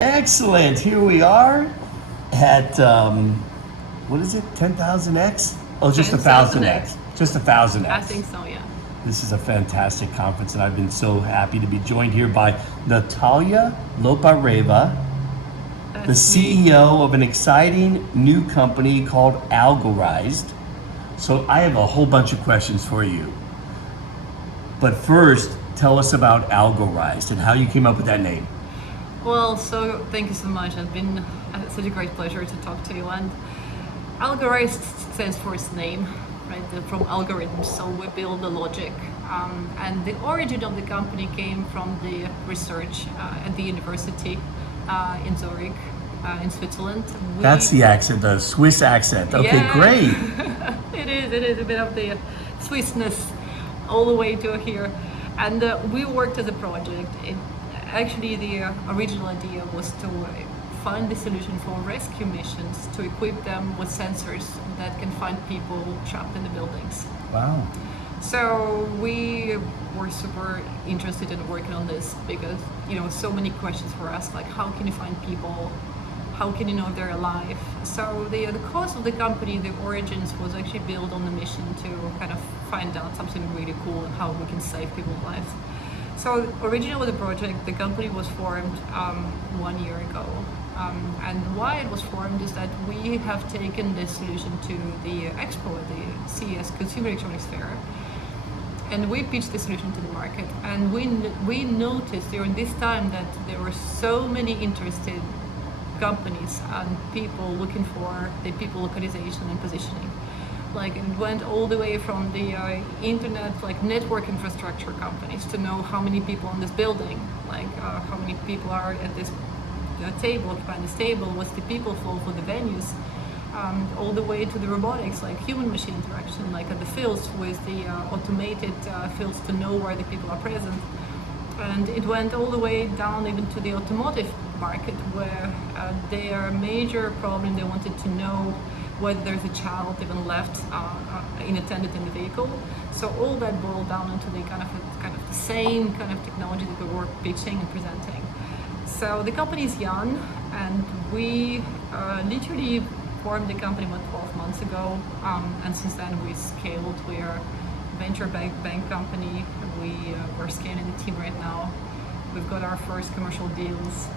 Excellent. Here we are at what is it? 10,000x? Oh, just 1,000x. Just 1,000x. I think so, yeah. This is a fantastic conference, and I've been so happy to be joined here by Natalya Lopareva, the CEO of an exciting new company called Algorized. So I have a whole bunch of questions for you. But first, tell us about Algorized and how you came up with that name. Well, so thank you so much. It's been such a great pleasure to talk to you. And Algorized stands for its name, right? From algorithms. So we build the logic. And the origin of the company came from the research at the university in Zurich, in Switzerland. That's the accent, the Swiss accent. Okay, yeah. Great. It is a bit of the Swissness all the way to here. And we worked as a project. Actually, the original idea was to find the solution for rescue missions, to equip them with sensors that can find people trapped in the buildings. Wow. So we were super interested in working on this because, so many questions were asked, like how can you find people? How can you know if they're alive? So the cause of the company, the origins, was actually built on the mission to kind of find out something really cool and how we can save people's lives. So originally with the project, the company was formed 1 year ago. And why it was formed is that we have taken this solution to the expo, the CES Consumer Electronics Fair, and we pitched the solution to the market. And we noticed during this time that there were so many interested companies and people looking for the people localization and positioning. Like it went all the way from the internet, like network infrastructure companies, to know how many people in this building, like how many people are at this table, occupying this table, what's the people flow for the venues, all the way to the robotics, like human-machine interaction, like at the fields with the automated fields to know where the people are present. And it went all the way down even to the automotive market, where their major problem, they wanted to know whether there's a child even left unattended in the vehicle. So all that boiled down into the kind of the same kind of technology that we were pitching and presenting. So the company is young, and we literally formed the company about 12 months ago, and since then we scaled. We are a venture bank company. We're scaling the team right now. We've got our first commercial deals.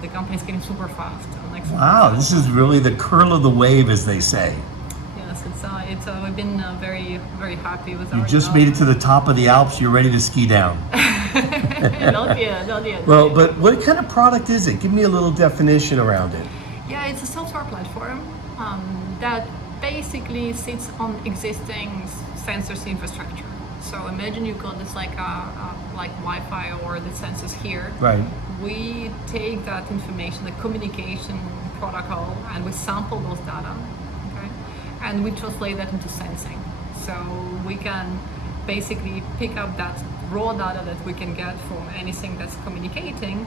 The company's getting super fast. Wow, this is really the curl of the wave, as they say. Yes, we've been very, very happy with our. You just made it to the top of the Alps. You're ready to ski down. Not yet. Well, but what kind of product is it? Give me a little definition around it. Yeah, it's a software platform that basically sits on existing sensors infrastructure. So imagine you've got this like Wi-Fi or the sensors here. Right. We take that information, the communication protocol, and we sample those data, okay? And we translate that into sensing. So we can basically pick up that raw data that we can get from anything that's communicating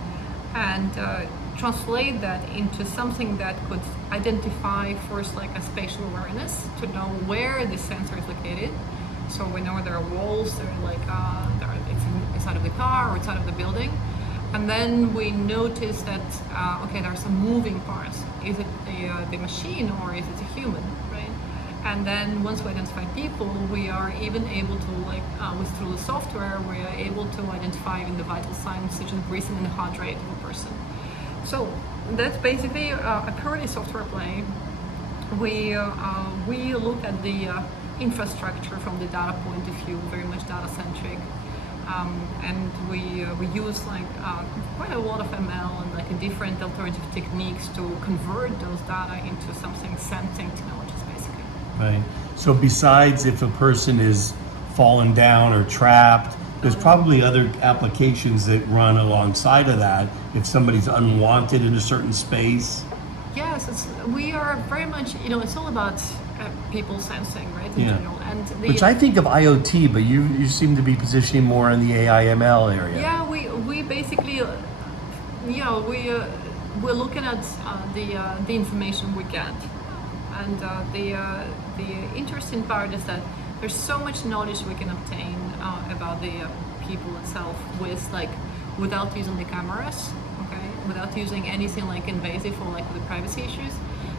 and translate that into something that could identify first like a spatial awareness to know where the sensor is located. So we know there are walls, it's inside of the car or inside of the building. And then we notice that, there are some moving parts. Is it the machine or is it a human, right? And then once we identify people, we are even able to, through the software, we are able to identify even the vital signs such as breathing and the heart rate of a person. So that's basically a purely software play. We look at the infrastructure from the data point of view, very much data centric, and we use quite a lot of ML and different alternative techniques to convert those data into something sensing technologies, basically. Right. So besides if a person is fallen down or trapped, there's probably other applications that run alongside of that. If somebody's unwanted in a certain space. Yes, we are very much, it's all about people sensing, right, in general. And which I think of IoT, but you seem to be positioning more in the AI/ML area. Yeah, we basically, we're looking at the information we get, and the interesting part is that there's so much knowledge we can obtain about the people itself without using the cameras. Okay, without using anything like invasive or like the privacy issues.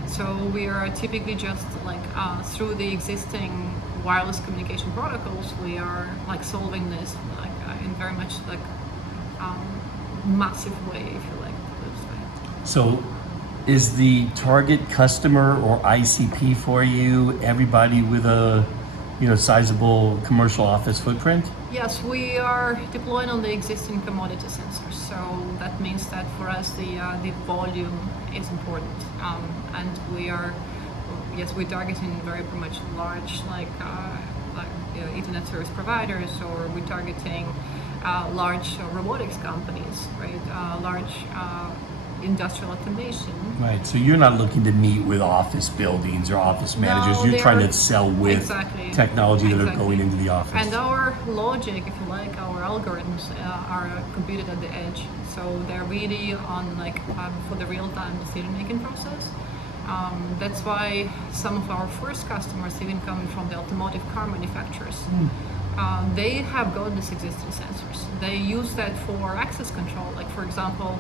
So we are typically just like through the existing wireless communication protocols, we are like solving this like in very much like massive way, if you like to put it this way. So is the target customer or ICP for you everybody with a sizable commercial office footprint? Yes, we are deploying on the existing commodity sensors. So that means that for us the volume is important, and we're targeting very much large internet service providers, or we're targeting large robotics companies, right? Large industrial automation. Right. So you're not looking to meet with office buildings or office managers. No, You're trying they're- to sell with Exactly. technology that are Exactly. going into the office. And our logic, if you like, our algorithms are computed at the edge. So they're really on for the real-time decision-making process. That's why some of our first customers, even coming from the automotive car manufacturers, they have got these existing sensors. They use that for access control. Like for example,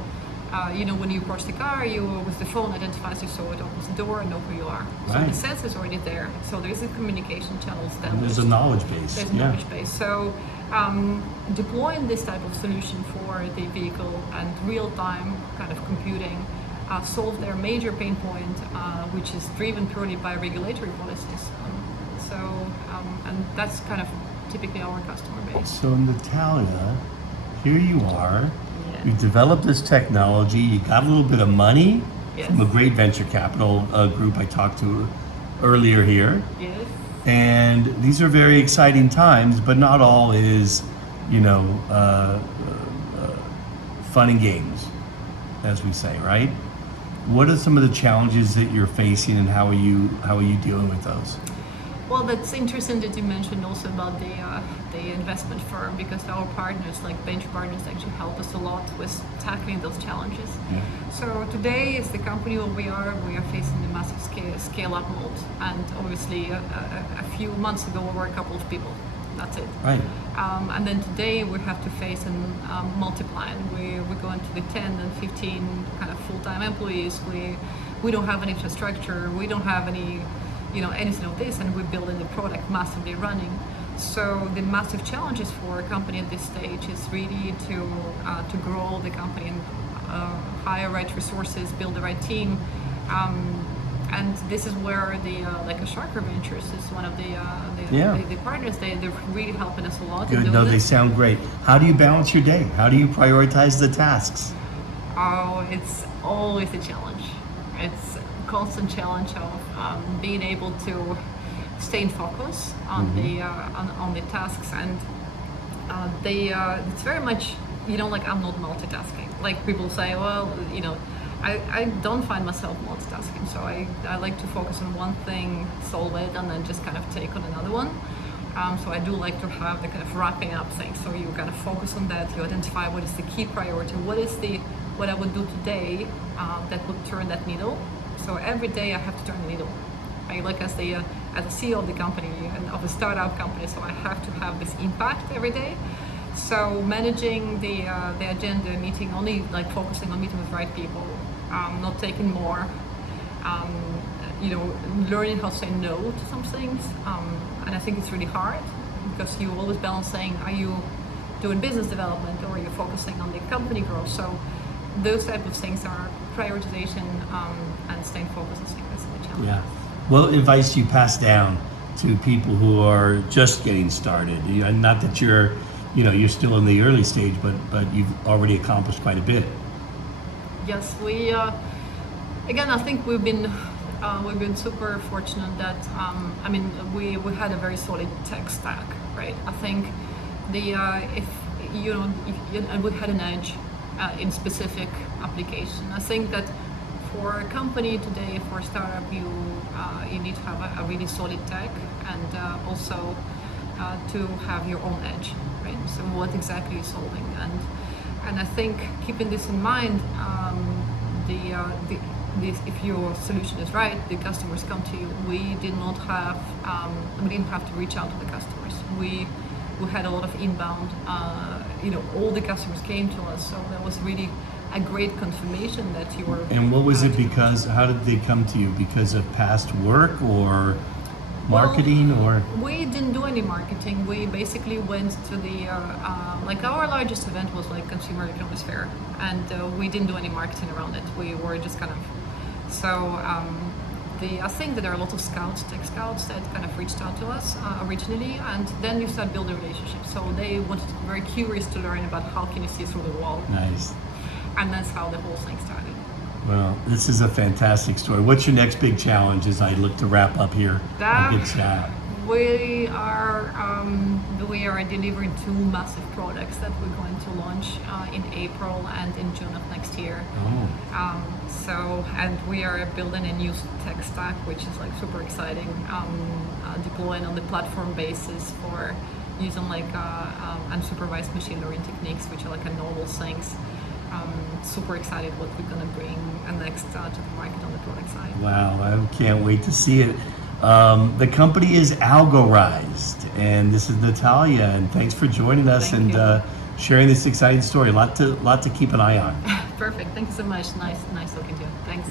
when you approach the car, you with the phone identifies you, so it opens the door and know who you are. So Right. the sense is already there. So there is a communication channel And established. there's a knowledge base. There's Yeah. knowledge base. So deploying this type of solution for the vehicle and real-time kind of computing solve their major pain point, which is driven purely by regulatory policies. And that's kind of typically our customer base. So Natalya, here you are. Yeah. You've developed this technology. You got a little bit of money Yes. from a great venture capital group I talked to earlier here. Yes. And these are very exciting times, but not all is, fun and games, as we say, right? What are some of the challenges that you're facing, and how are you dealing with those? Well, that's interesting that you mentioned also about the investment firm, because our partners, like venture partners, actually help us a lot with tackling those challenges. Yeah. So today, as the company where we are facing the massive scale-up mode, and obviously a few months ago we were a couple of people. That's it. Right. And then today we have to face and multiply. And we're going to the 10 and 15 kind of full-time employees. We don't have any infrastructure. We don't have any, anything of this, and we're building the product massively running. So the massive challenges for a company at this stage is really to grow the company and hire right resources, build the right team. And this is where like a Sharker Ventures is one of the partners. They're really helping us a lot. in Good. doing No, they this. sound great. How do you balance your day? How do you prioritize the tasks? Oh, it's always a challenge. It's a constant challenge of being able to stay in focus on the tasks, and it's very much like I'm not multitasking. Like people say, well, I don't find myself multitasking, so I like to focus on one thing, solve it, and then just kind of take on another one. So I do like to have the kind of wrapping up thing. So you kind of focus on that, you identify what is the key priority, what I would do today that would turn that needle. So every day I have to turn the needle. As a CEO of the company and of a startup company, so I have to have this impact every day. So managing the agenda, focusing on meeting with right people, not taking more, learning how to say no to some things. And I think it's really hard because you always balance saying, are you doing business development or are you focusing on the company growth? So those type of things are prioritization and staying focused. I think that's the challenge. Yeah. What advice do you pass down to people who are just getting started? Not that you're still in the early stage, but you've already accomplished quite a bit. Yes, again, I think we've been super fortunate that we had a very solid tech stack, right? I think and we had an edge in specific application. I think that for a company today, for a startup, you need to have a really solid tech, and also to have your own edge, right? So what exactly you're solving, and I think keeping this in mind, if your solution is right, the customers come to you. We didn't have to reach out to the customers. We had a lot of inbound. All the customers came to us, so that was really a great confirmation that you were. And what was it because, how did they come to you? Because of past work or marketing or? We didn't do any marketing. We basically went to the, like our largest event was like Consumer Electronics Fair, and we didn't do any marketing around it. We were just kind of, so I think that there are a lot of scouts, tech scouts, that kind of reached out to us originally, and then you start building relationships. So they wanted, very curious to learn about how can you see through the wall. Nice. And that's how the whole thing started. Well, this is a fantastic story. What's your next big challenge as I look to wrap up here? A good chat. We are delivering 2 massive products that we're going to launch in April and in June of next year. And we are building a new tech stack, which is like super exciting, deploying on the platform basis for using like unsupervised machine learning techniques, which are like a novel things. Super excited what we're going to bring next to the market on the product side. Wow, I can't wait to see it. The company is Algorized, and this is Natalya, and thanks for joining us sharing this exciting story. A lot to keep an eye on. Perfect. Thank you so much. Nice talking to you. Thanks.